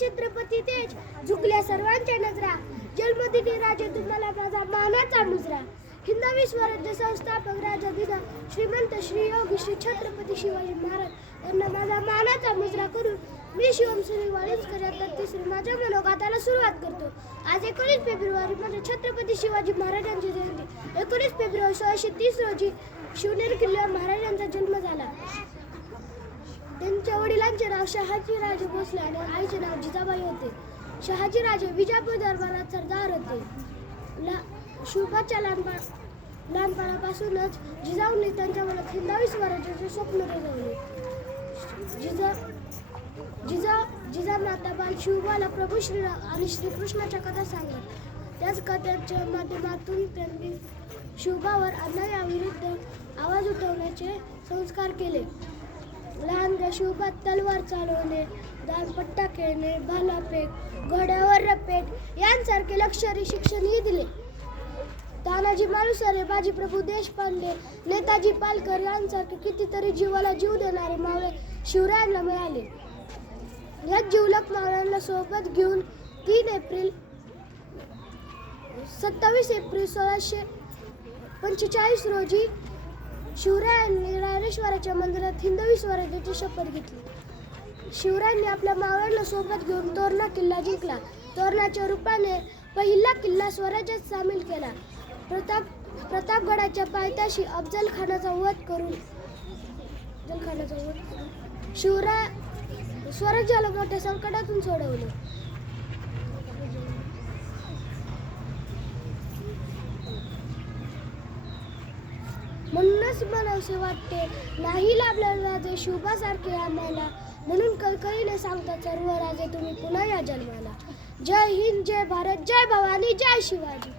छत्रपती तेज झुकल्या सर्वांच्या नजरा. जन्मदिनी राजे तुम्हाला माझा मानाचा मुजरा. हिंदवी स्वराज्य संस्थापक राजाधिराज श्रीमंत श्री योगी श्री छत्रपती शिवाजी महाराज यांना माझा मानाचा मुजरा करून मी शिवमश्री वाळुंजकर या 33 माझ्या मनोगाथाला सुरुवात करतो. आज 19 फेब्रुवारी म्हणजे छत्रपती शिवाजी महाराजांची जयंती. 19 फेब्रुवारी 1630 रोजी शिवनेरी किल्ल्यावर महाराजांचा जन्म झाला. त्यांच्या वडिलांचे नाव शहाजीराजे भोसले आणि आईचे नाव जिजाबाई होते. शहाजीराजे विजापूर दरबारात सरदार होते. शिवबाच्या लहानपणापासूनच जिजाऊंनी त्यांच्या मनात हिंदवी स्वराज्याचे स्वप्न रुजवले. जिजामाता बाल शिवबाला प्रभू श्रीराम आणि श्रीकृष्णाच्या कथा सांगत. त्याच कथेच्या माध्यमातून त्यांनी शिवबावर अन्यायाविरुद्ध आवाज उठवण्याचे संस्कार केले. लहानग्या शिवबात तलवार चालवणे, दांडपट्टा खेळणे, भालाफेक, घोड्यावर रपेट यांसारखे लष्करी शिक्षणही दिले. तानाजी मालुसरे, बाजीप्रभू देशपांडे, नेताजी पालकर यांसारखे कितीतरी जीवाला जीव देणारे मावळे शिवरायांना मिळाले. या जिवलग मावळ्यांना सोबत घेऊन 27 एप्रिल 1645 रोजी शिवरायांनी रायरेश्वराच्या मंदिरात हिंदवी स्वराज्याची शपथ घेतली. शिवरायांनी आपल्या मावळ्यांना सोबत घेऊन तोरणा किल्ला जिंकला. तोरणाच्या रूपाने पहिला किल्ला स्वराज्यात सामील केला. प्रतापगडाच्या पायथ्याशी अफजल खानाचा वध करून स्वराज्याला मोठ्या संकटातून सोडवले. म्हणूनच म्हणावेसे वाटते, नाही लाभले राजे शिवबासारखे आम्हाला. म्हणून कळकळीने सांगतात सर्व राजे तुम्ही पुन्हा या जन्माला. जय हिंद, जय भारत, जय भवानी, जय शिवाजी.